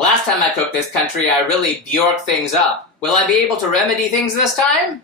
Last time I cooked this country, I really bjorked things up. Will I be able to remedy things this time?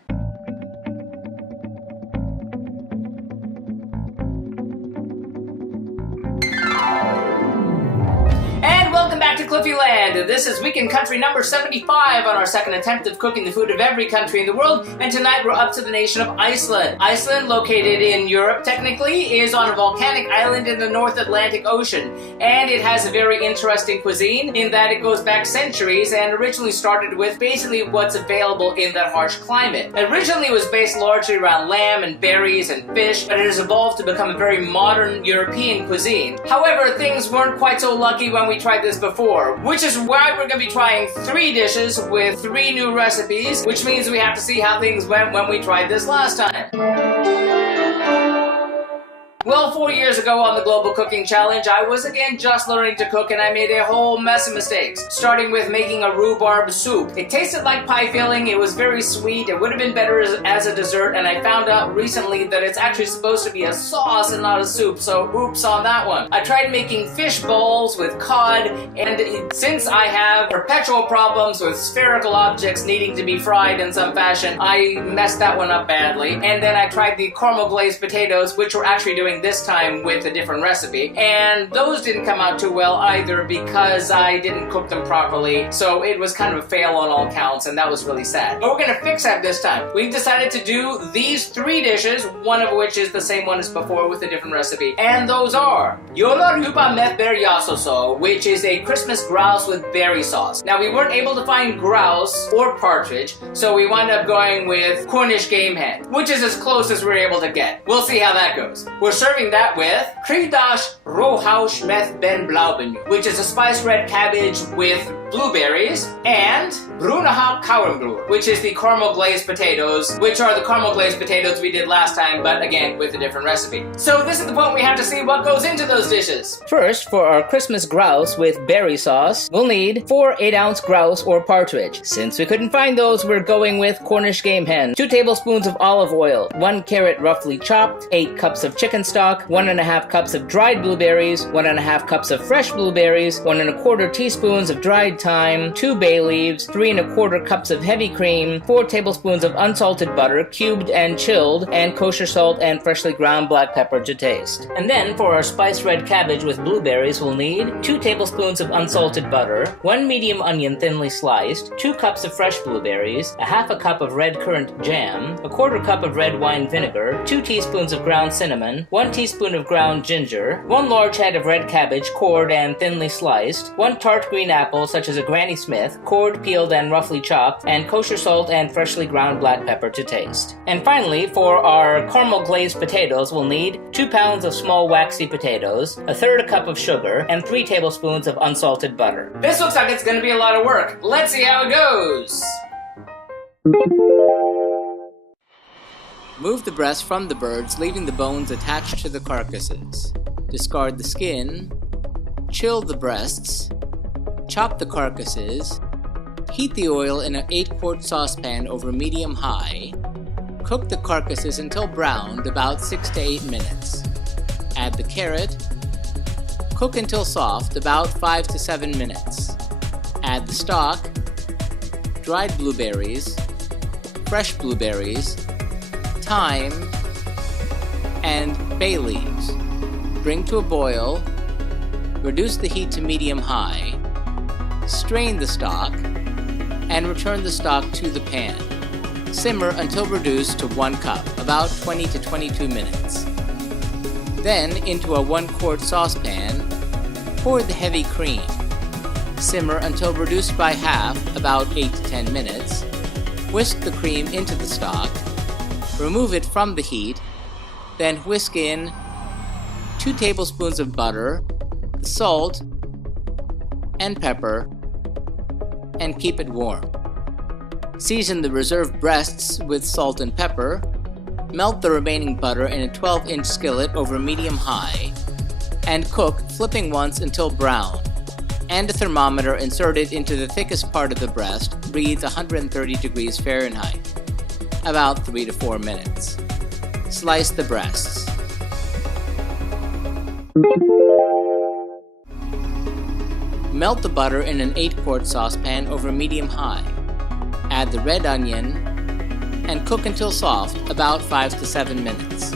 Welcome back to Cliffieland. This is weekend country number 75 on our second attempt of cooking the food of every country in the world, and tonight we're up to the nation of Iceland. Iceland, located in Europe technically, is on a volcanic island in the North Atlantic Ocean, and it has a very interesting cuisine in that it goes back centuries and originally started with basically what's available in that harsh climate. Originally it was based largely around lamb and berries and fish, but it has evolved to become a very modern European cuisine. However, things weren't quite so lucky when we tried this before, which is why we're going to be trying 3 dishes with 3 new recipes, which means we have to see how things went when we tried this last time. Well, 4 years ago on the Global Cooking Challenge, I was again just learning to cook and I made a whole mess of mistakes, starting with making a rhubarb soup. It tasted like pie filling, it was very sweet, it would have been better as a dessert, and I found out recently that it's actually supposed to be a sauce and not a soup, so oops on that one. I tried making fish bowls with cod, and since I have perpetual problems with spherical objects needing to be fried in some fashion, I messed that one up badly. And then I tried the caramel-glazed potatoes, which we're actually doing this time with a different recipe, and those didn't come out too well either because I didn't cook them properly, so it was kind of a fail on all counts, and that was really sad. But we're gonna fix that this time. We've decided to do these 3 dishes, one of which is the same one as before with a different recipe, and those are Jólarjúpa með Berjasósu, which is a Christmas grouse with berry sauce. Now, we weren't able to find grouse or partridge, so we wound up going with Cornish game hen, which is as close as we're able to get. We'll see how that goes. We're serving that with Kryddaður með Bláberjum, which is a spiced red cabbage with blueberries, and Brúnaðar, which is the caramel-glazed potatoes, which are the caramel-glazed potatoes we did last time, but again with a different recipe. So this is the point we have to see what goes into those dishes. First, for our Christmas grouse with berry sauce, we'll need 4 8-ounce grouse or partridge. Since we couldn't find those, we're going with Cornish game hen. 2 tablespoons of olive oil, 1 carrot roughly chopped, 8 cups of chicken stock, 1½ cups of dried blueberries, 1½ cups of fresh blueberries, 1¼ teaspoons of dried thyme, 2 bay leaves, 3¼ cups of heavy cream, 4 tablespoons of unsalted butter, cubed and chilled, and kosher salt and freshly ground black pepper to taste. And then for our spiced red cabbage with blueberries, we'll need 2 tablespoons of unsalted butter, 1 medium onion thinly sliced, 2 cups of fresh blueberries, 1/2 cup of red currant jam, 1/4 cup of red wine vinegar, 2 teaspoons of ground cinnamon, 1 teaspoon of ground ginger, 1 large head of red cabbage cored and thinly sliced, 1 tart green apple such as a Granny Smith, cored, peeled, and roughly chopped, and kosher salt and freshly ground black pepper to taste. And finally, for our caramel-glazed potatoes, we'll need 2 pounds of small waxy potatoes, 1/3 cup of sugar, and 3 tablespoons of unsalted butter. This looks like it's going to be a lot of work. Let's see how it goes. Move the breast from the birds, leaving the bones attached to the carcasses. Discard the skin, chill the breasts, chop the carcasses, heat the oil in an 8-quart saucepan over medium-high, cook the carcasses until browned, about 6 to 8 minutes. Add the carrot, cook until soft, about 5 to 7 minutes. Add the stock, dried blueberries, fresh blueberries, thyme, and bay leaves. Bring to a boil, reduce the heat to medium-high, strain the stock, and return the stock to the pan. Simmer until reduced to 1 cup, about 20 to 22 minutes. Then, into a 1-quart saucepan, pour the heavy cream. Simmer until reduced by half, about 8 to 10 minutes. Whisk the cream into the stock, remove it from the heat, then whisk in 2 tablespoons of butter, salt, and pepper, and keep it warm. Season the reserved breasts with salt and pepper, melt the remaining butter in a 12-inch skillet over medium-high, and cook, flipping once until brown. And a thermometer inserted into the thickest part of the breast reads 130 degrees Fahrenheit, about 3 to 4 minutes. Slice the breasts. Melt the butter in an 8-quart saucepan over medium-high. Add the red onion and cook until soft, about 5 to 7 minutes.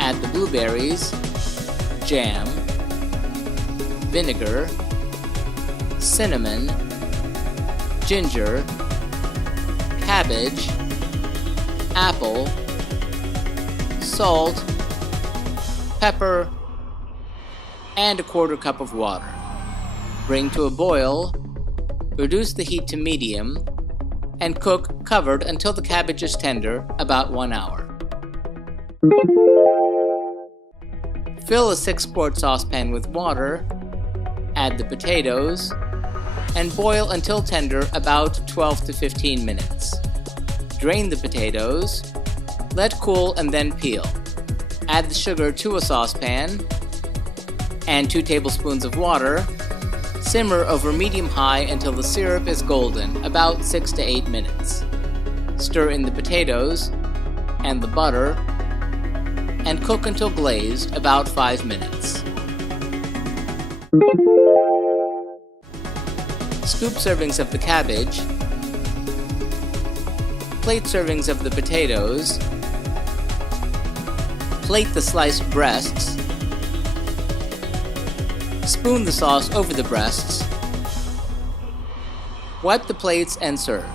Add the blueberries, jam, vinegar, cinnamon, ginger, cabbage, apple, salt, pepper, and a 1/4 cup of water. Bring to a boil, reduce the heat to medium, and cook covered until the cabbage is tender, about 1 hour. Fill a 6-quart saucepan with water, add the potatoes, and boil until tender, about 12 to 15 minutes. Drain the potatoes, let cool and then peel. Add the sugar to a saucepan, and 2 tablespoons of water. Simmer over medium-high until the syrup is golden, about 6 to 8 minutes. Stir in the potatoes and the butter, and cook until glazed, about 5 minutes. Scoop servings of the cabbage, plate servings of the potatoes, plate the sliced breasts, spoon the sauce over the breasts, wipe the plates and serve.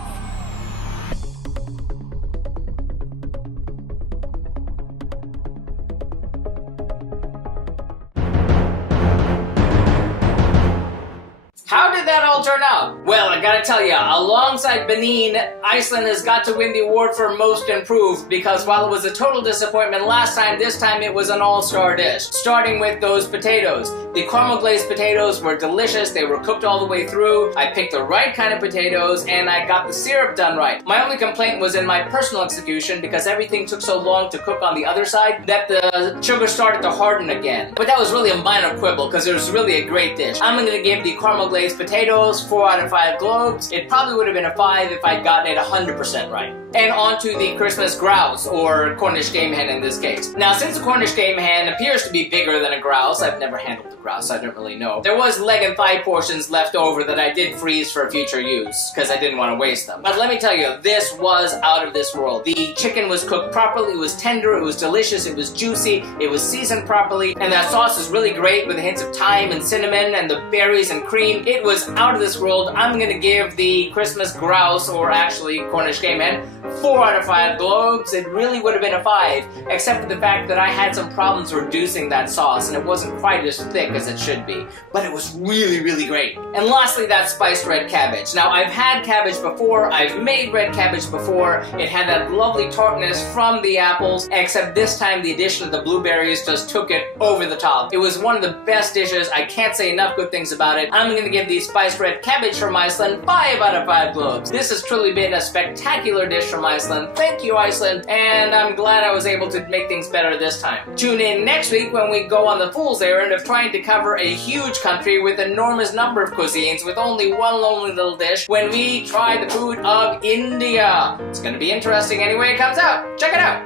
How did that all turn out? Well, I gotta tell you, alongside Benin, Iceland has got to win the award for Most Improved, because while it was a total disappointment last time, this time it was an all-star dish. Starting with those potatoes. The caramel-glazed potatoes were delicious, they were cooked all the way through, I picked the right kind of potatoes, and I got the syrup done right. My only complaint was in my personal execution, because everything took so long to cook on the other side that the sugar started to harden again. But that was really a minor quibble, because it was really a great dish. I'm gonna give the caramel-glazed potatoes 4 out of 5 globes. It probably would have been a 5 if I'd gotten it 100% right. And on to the Christmas grouse, or Cornish game hen in this case. Now, since the Cornish game hen appears to be bigger than a grouse, I've never handled the grouse, so I don't really know. There was leg and thigh portions left over that I did freeze for future use, because I didn't want to waste them. But let me tell you, this was out of this world. The chicken was cooked properly, it was tender, it was delicious, it was juicy, it was seasoned properly, and that sauce is really great with hints of thyme and cinnamon and the berries and cream. It was out of this world. I'm gonna give the Christmas grouse, or actually Cornish game hen, 4 out of 5 globes. It really would have been a 5, except for the fact that I had some problems reducing that sauce and it wasn't quite as thick as it should be. But it was really, really great. And lastly, that spiced red cabbage. Now, I've had cabbage before, I've made red cabbage before, it had that lovely tartness from the apples, except this time the addition of the blueberries just took it over the top. It was one of the best dishes, I can't say enough good things about it. I'm gonna give the spiced red cabbage from Iceland 5 out of 5 globes. This has truly been a spectacular dish from Iceland. Thank you, Iceland, and I'm glad I was able to make things better this time. Tune in next week when we go on the fool's errand of trying to cover a huge country with an enormous number of cuisines with only one lonely little dish when we try the food of India. It's gonna be interesting anyway it comes out. Check it out!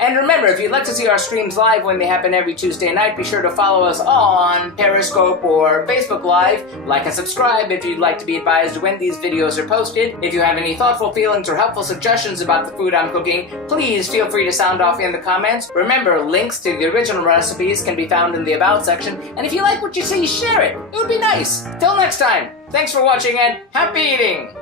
And remember, if you'd like to see our streams live when they happen every Tuesday night, be sure to follow us on Periscope or Facebook Live. Like and subscribe if you'd like to be advised when these videos are posted. If you have any thoughtful feelings or helpful suggestions about the food I'm cooking, please feel free to sound off in the comments. Remember, links to the original recipes can be found in the About section. And if you like what you see, share it. It would be nice. Till next time, thanks for watching and happy eating!